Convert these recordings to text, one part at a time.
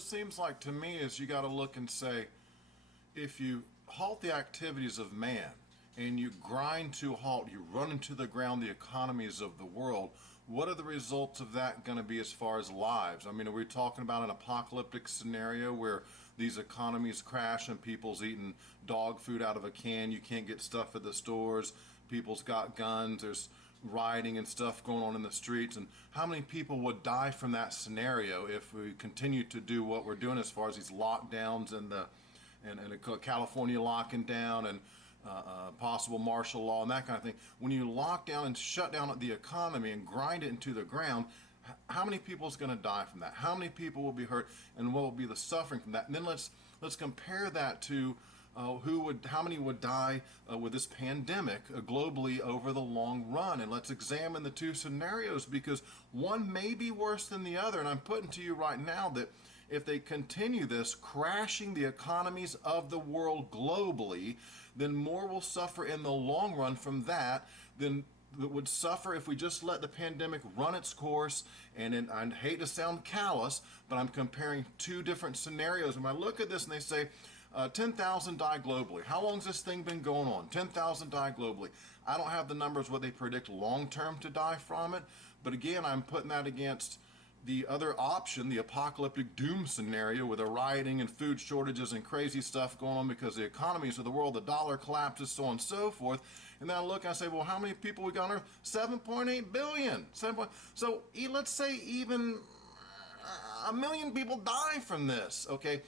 it seems like to me is you got to look and say, if you halt the activities of man and you grind to a halt, you run into the ground the economies of the world, what are the results of that going to be as far as lives? I mean, are we talking about an apocalyptic scenario where these economies crash and people's eating dog food out of a can, you can't get stuff at the stores, people's got guns, there's rioting and stuff going on in the streets, and how many people would die from that scenario if we continue to do what we're doing as far as these lockdowns and California locking down and possible martial law and that kind of thing. When you lock down and shut down the economy and grind it into the ground, how many people is going to die from that? How many people will be hurt, and what will be the suffering from that? And then let's compare that to how many would die with this pandemic globally over the long run, and let's examine the two scenarios, because one may be worse than the other. And I'm putting to you right now that if they continue this, crashing the economies of the world globally, then more will suffer in the long run from that than would suffer if we just let the pandemic run its course. And I hate to sound callous, but I'm comparing two different scenarios. When I look at this and they say 10,000 die globally. How long has this thing been going on? 10,000 die globally. I don't have the numbers what they predict long term to die from it, but again, I'm putting that against the other option, the apocalyptic doom scenario with the rioting and food shortages and crazy stuff going on because the economies of the world, the dollar collapses, so on and so forth. And then I look and I say, well, how many people we got on Earth? 7.8 billion. So let's say even a million people die from this, okay?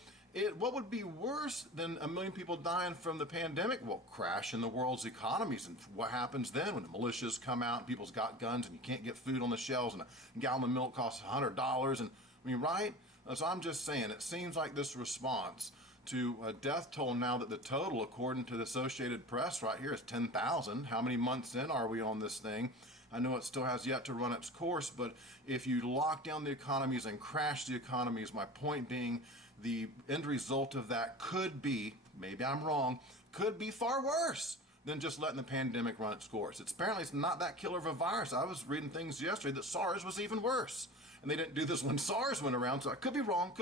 What would be worse than a million people dying from the pandemic? Well, crash in the world's economies. And what happens then when the militias come out and people's got guns and you can't get food on the shelves and a gallon of milk costs $100? And I mean, right? So I'm just saying, it seems like this response to a death toll now that the total, according to the Associated Press right here, is 10,000. How many months in are we on this thing? I know it still has yet to run its course, but if you lock down the economies and crash the economies, my point being, the end result of that could be, maybe I'm wrong, could be far worse than just letting the pandemic run its course. Apparently it's not that killer of a virus. I was reading things yesterday that SARS was even worse. And they didn't do this when SARS went around, so I could be wrong,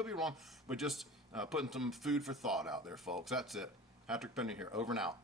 but just putting some food for thought out there, folks. That's it. Patrick Penny here, over and out.